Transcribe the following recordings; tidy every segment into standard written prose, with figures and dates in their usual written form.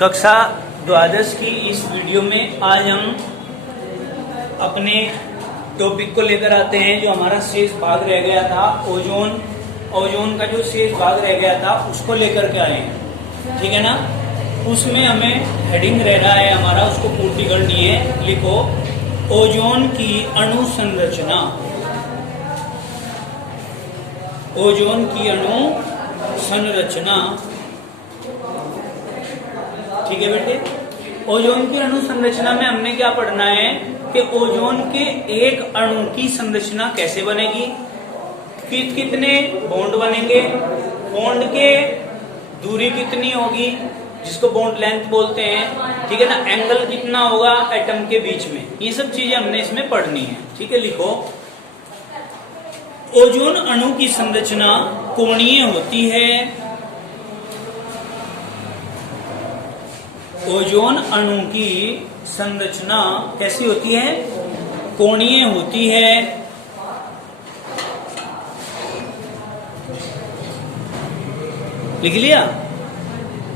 कक्षा द्वादश की इस वीडियो में आज हम अपने टॉपिक को लेकर आते हैं। जो हमारा शेष भाग रह गया था ओजोन का जो शेष भाग रह गया था उसको लेकर के आए हैं, ठीक है ना। उसमें हमें हेडिंग रह रहा है हमारा, उसको पूर्ति करनी है। लिखो ओजोन की अणु संरचना। ओजोन की अणु संरचना, ठीक है बेटे। ओजोन की अणु संरचना में हमने क्या पढ़ना है कि ओजोन के एक अणु की संरचना कैसे बनेगी, कितने बॉन्ड बनेंगे, बॉन्ड के दूरी कितनी होगी जिसको बॉन्ड लेंथ बोलते हैं, ठीक है ना। एंगल कितना होगा एटम के बीच में, ये सब चीजें हमने इसमें पढ़नी है, ठीक है। लिखो ओजोन अणु की संरचना कोणीय होती है। ओजोन अणु की संरचना कैसी होती है, कोणीय होती है। लिख लिया।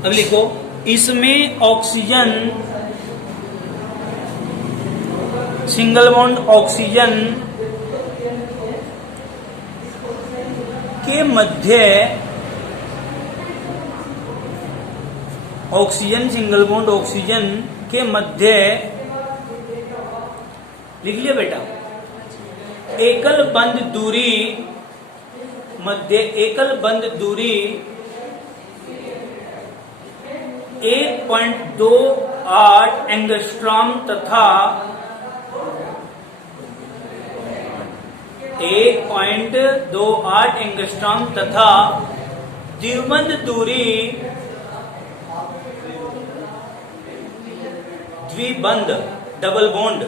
अब लिखो इसमें ऑक्सीजन, सिंगल बॉन्ड ऑक्सीजन के मध्य, ऑक्सीजन सिंगल बॉन्ड ऑक्सीजन के मध्य, लिख लिया बेटा, एकल बंद दूरी, मध्य एकल बंद दूरी 1.28 एंगस्ट्रॉम तथा 1.28 एंगस्ट्रॉम तथा द्विबंध दूरी, द्विबंध डबल बॉन्ड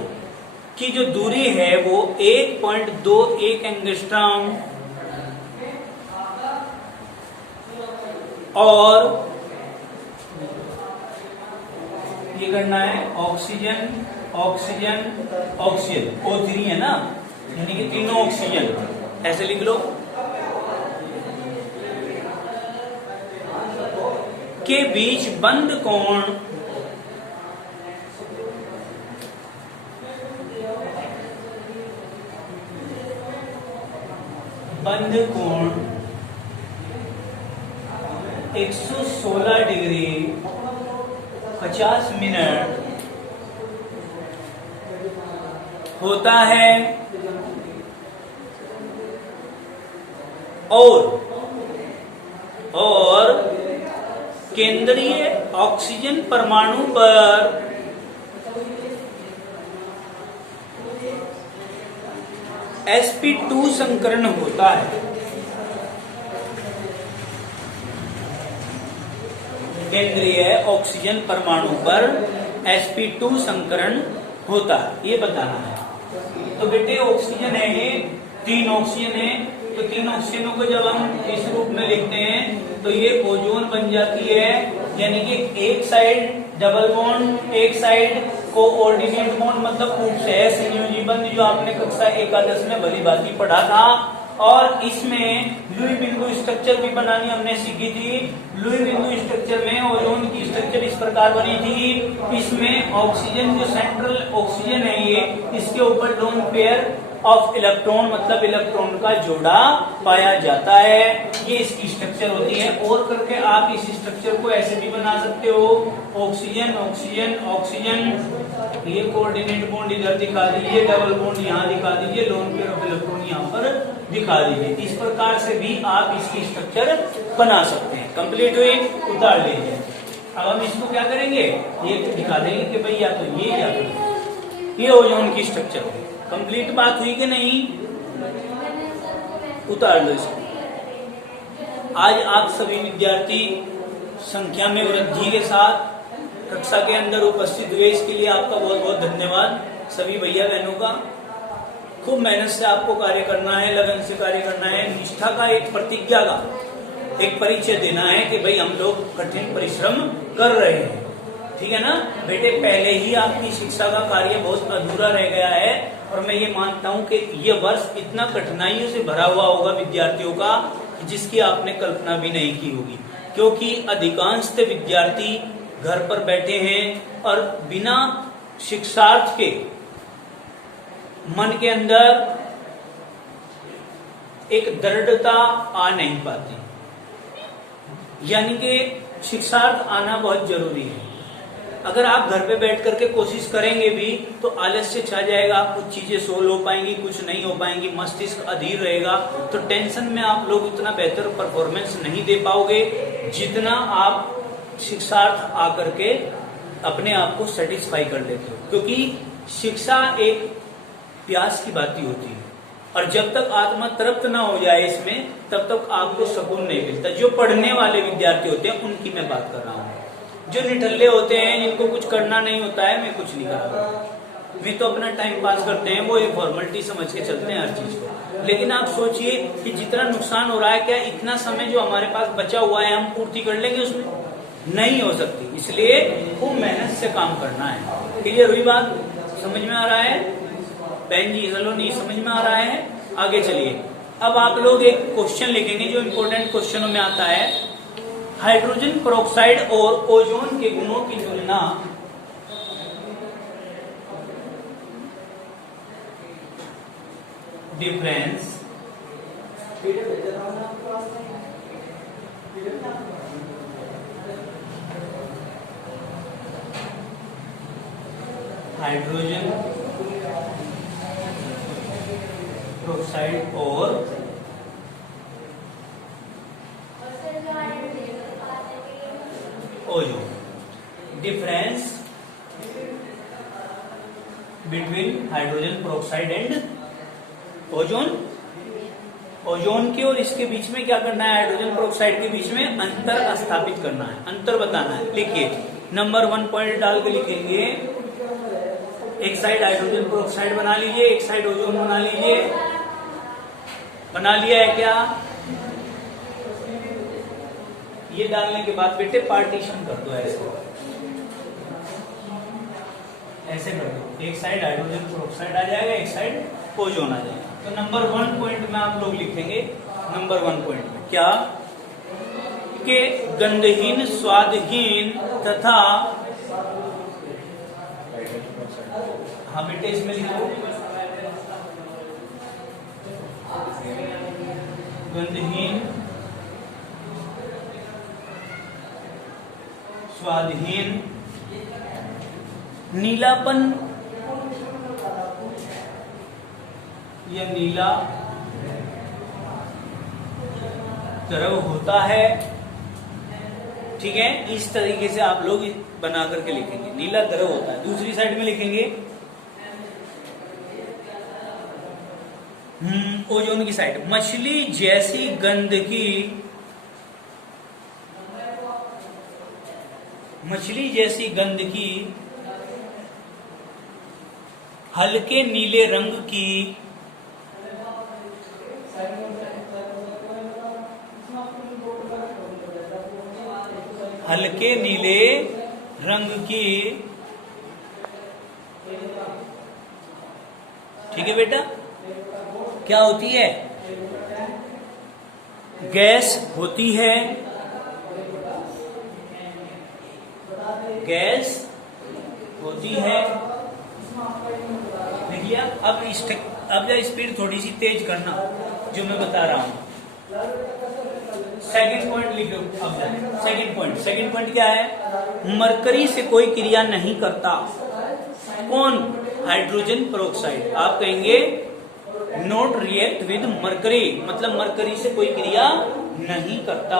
की जो दूरी है वो 1.21 एंगस्ट्रॉम और ये करना है ऑक्सीजन ऑक्सीजन ऑक्सीजन, O3 है ना, यानी कि तीनों ऑक्सीजन, ऐसे लिख लो, के बीच बंद कोण बंद कोण 116 डिग्री 50 मिनट होता है और केंद्रीय ऑक्सीजन परमाणु पर sp2 संकरण होता है। केंद्रीय ऑक्सीजन परमाणु पर sp2 संकरण होता है, ये बताना है। तो बेटे ऑक्सीजन है, ये 3 ऑक्सीजन है, तो 3 ऑक्सीजनों को जब हम इस रूप में लिखते हैं तो ये ओजोन बन जाती है, यानी कि एक साइड डबल बॉन्ड, एक साइड कोऑर्डिनेट बॉन्ड, मतलब कूट सह संयोजी बंध, जो आपने कक्षा एकादश में भली भांति पढ़ा था। और इसमें लुई बिंदु स्ट्रक्चर भी बनानी हमने सीखी थी। लुई बिंदु स्ट्रक्चर में ओजोन की स्ट्रक्चर इस प्रकार बनी थी, इसमें ऑक्सीजन जो सेंट्रल ऑक्सीजन है ये, इसके ऊपर लोन पेयर ऑफ इलेक्ट्रॉन, मतलब इलेक्ट्रॉन का जोड़ा पाया जाता है, ये इसकी स्ट्रक्चर होती है। और करके आप इस स्ट्रक्चर को ऐसे भी बना सकते हो, ऑक्सीजन ऑक्सीजन ऑक्सीजन, ये कोऑर्डिनेट बॉन्ड इधर दिखा दीजिए, डबल बॉन्ड यहाँ दिखा दीजिए, लोन पेयर ऑफ इलेक्ट्रॉन यहाँ पर दिखा दीजिए। इस प्रकार से भी आप इसकी स्ट्रक्चर बना सकते हैं। कंप्लीट हुई, उतार लीजिए। अब हम इसको क्या करेंगे, ये दिखा देंगे कि भाई या तो ये या तो ये ओजोन की स्ट्रक्चर है। कंप्लीट बात हुई कि नहीं, उतार लो इसको। आज आप सभी विद्यार्थी संख्या में वृद्धि के साथ कक्षा के अंदर उपस्थित हुए, इसके लिए आपका बहुत बहुत धन्यवाद। सभी भैया बहनों का खूब मेहनत से आपको कार्य करना है, लगन से कार्य करना है, निष्ठा का एक प्रतिज्ञा का एक परिचय देना है कि भाई हम लोग कठिन परिश्रम कर रहे हैं, ठीक है ना बेटे। पहले ही आपकी शिक्षा का कार्य बहुत अधूरा रह गया है और मैं ये मानता हूं कि ये वर्ष इतना कठिनाइयों से भरा हुआ होगा विद्यार्थियों का जिसकी आपने कल्पना भी नहीं की होगी, क्योंकि अधिकांश विद्यार्थी घर पर बैठे हैं और बिना शिक्षार्थ के मन के अंदर एक दृढ़ता आ नहीं पाती, यानी कि शिक्षार्थ आना बहुत जरूरी है। अगर आप घर पे बैठ करके कोशिश करेंगे भी तो आलस्य छा जाएगा, कुछ चीजें सोल्व हो पाएंगी, कुछ नहीं हो पाएंगी, मस्तिष्क अधीर रहेगा, तो टेंशन में आप लोग उतना बेहतर परफॉर्मेंस नहीं दे पाओगे जितना आप शिक्षार्थ आकर के अपने आप को सेटिस्फाई कर लेते हो। क्योंकि शिक्षा एक प्यास की बाती होती है और जब तक आत्मा तृप्त ना हो जाए इसमें, तब तक आपको सुकून नहीं मिलता। जो पढ़ने वाले विद्यार्थी होते हैं उनकी मैं बात कर रहा हूँ। जो निठल्ले होते हैं, जिनको कुछ करना नहीं होता है, मैं कुछ नहीं कर रहा, मैं तो अपना टाइम पास करते हैं, वो एक फॉर्मेलिटी समझ के चलते हैं हर चीज को। लेकिन आप सोचिए कि जितना नुकसान हो रहा है, क्या इतना समय जो हमारे पास बचा हुआ है हम पूर्ति कर लेंगे? उसमें नहीं हो सकती। इसलिए खूब मेहनत से काम करना है। क्लियर हुई बात? समझ में आ रहा है? बहन जी चलो, नहीं समझ में आ रहा है? आगे चलिए। अब आप लोग एक क्वेश्चन लिखेंगे जो इम्पोर्टेंट क्वेश्चनों में आता है। हाइड्रोजन पेरोक्साइड और ओजोन के गुणों की तुलना डिफरेंस हाइड्रोजन पेरोक्साइड और ozone, difference between hydrogen peroxide and ozone. Ozone के और इसके बीच में क्या करना है? हाइड्रोजन पेरोक्साइड के बीच में अंतर स्थापित करना है, अंतर बताना है। लिखिए, नंबर 1 पॉइंट डाल के लिखेंगे। एक साइड हाइड्रोजन पेरोक्साइड बना लीजिए, एक साइड ओजोन बना लीजिए। बना लिया है क्या? ये डालने के बाद बेटे पार्टीशन कर दो, ऐसे कर दो। एक साइड हाइड्रोजन पेरोक्साइड आ जाएगा, एक साइड ओजोन आ जाएगा। तो नंबर 1 पॉइंट में आप लोग लिखेंगे, नंबर 1 पॉइंट में क्या कि गंधहीन, स्वादहीन तथा, हाँ बेटे इसमें लिखो, गंधहीन, स्वादहीन, नीलापन या नीला द्रव होता है। ठीक है, इस तरीके से आप लोग बना करके लिखेंगे, नीला द्रव होता है। दूसरी साइड में लिखेंगे ओजोन की साइड, मछली जैसी गंदगी, मछली जैसी गंदगी, हल्के नीले रंग की, हल्के नीले रंग की, ठीक है बेटा, क्या होती है? गैस होती है, गैस होती है। देखिए अब या स्पीड थोड़ी सी तेज करना जो मैं बता रहा हूं। सेकंड पॉइंट लिखो। अब सेकंड पॉइंट क्या है? मरकरी से कोई क्रिया नहीं करता। कौन? Hydrogen peroxide. आप कहेंगे नॉट रिएक्ट विद मरकरी, मतलब मरकरी से कोई क्रिया नहीं करता।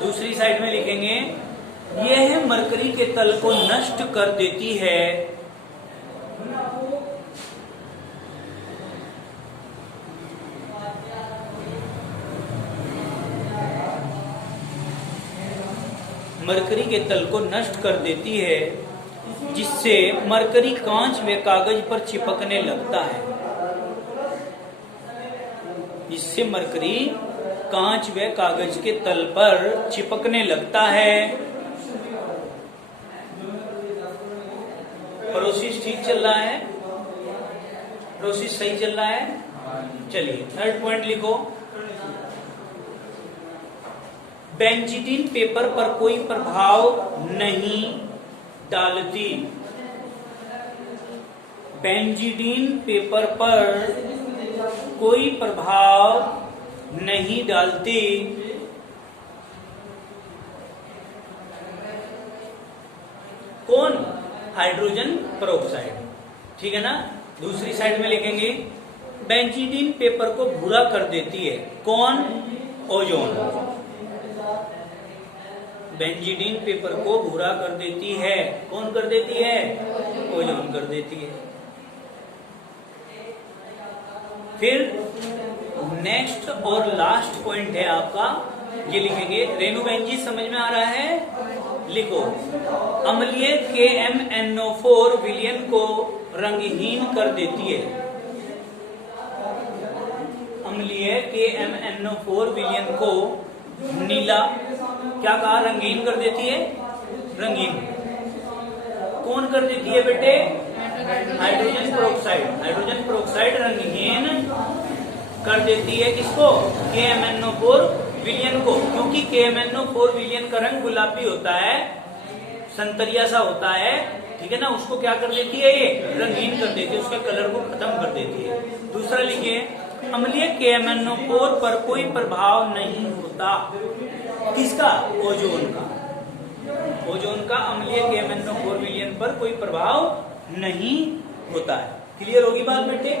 दूसरी साइड में लिखेंगे यह मरकरी के तल को नष्ट कर देती है। मरकरी के तल को नष्ट कर देती है, जिससे मरकरी कांच व कागज पर चिपकने लगता है। जिससे मरकरी कांच व कागज के तल पर चिपकने लगता है। प्रोसेस ठीक चल रहा है? प्रोसेस सही चल रहा है? चलिए थर्ड पॉइंट लिखो। बेंजीडीन पेपर पर कोई प्रभाव नहीं डालती। बेंजीडीन पेपर पर कोई प्रभाव नहीं डालती। कौन? Hydrogen peroxide. ठीक है ना। दूसरी साइड में लिखेंगे बेंजीडीन पेपर को भूरा कर देती है। कौन? ओजोन। बेंजीडीन पेपर को भूरा कर देती है। कौन कर देती है? ओजोन कर देती है। फिर नेक्स्ट और लास्ट पॉइंट है आपका, ये लिखेंगे रेणुबेंजीन। समझ में आ रहा है? लिखो अम्लीय KMnO4 विलयन को रंगहीन कर देती है। अम्लीय KMnO4 विलयन को नीला क्या कहा? रंगीन कर देती है। रंगीन कौन कर देती है बेटे? Hydrogen peroxide. हाइड्रोजन पेरोक्साइड रंगहीन कर देती है किसको? KMnO4 विलयन को। क्योंकि KMnO4 विलयन का रंग गुलाबी होता है, संतरिया सा होता है। ठीक है ना। उसको क्या कर देती है? ये रंगीन कर देती है, उसके कलर को खत्म कर देती है। दूसरा लिखिए अम्लीय KMnO4 पर कोई प्रभाव नहीं होता। किसका? ओजोन का। ओजोन का अम्लीय KMnO4 विलयन पर कोई प्रभाव नहीं होता है। क्लियर होगी बात बेटे?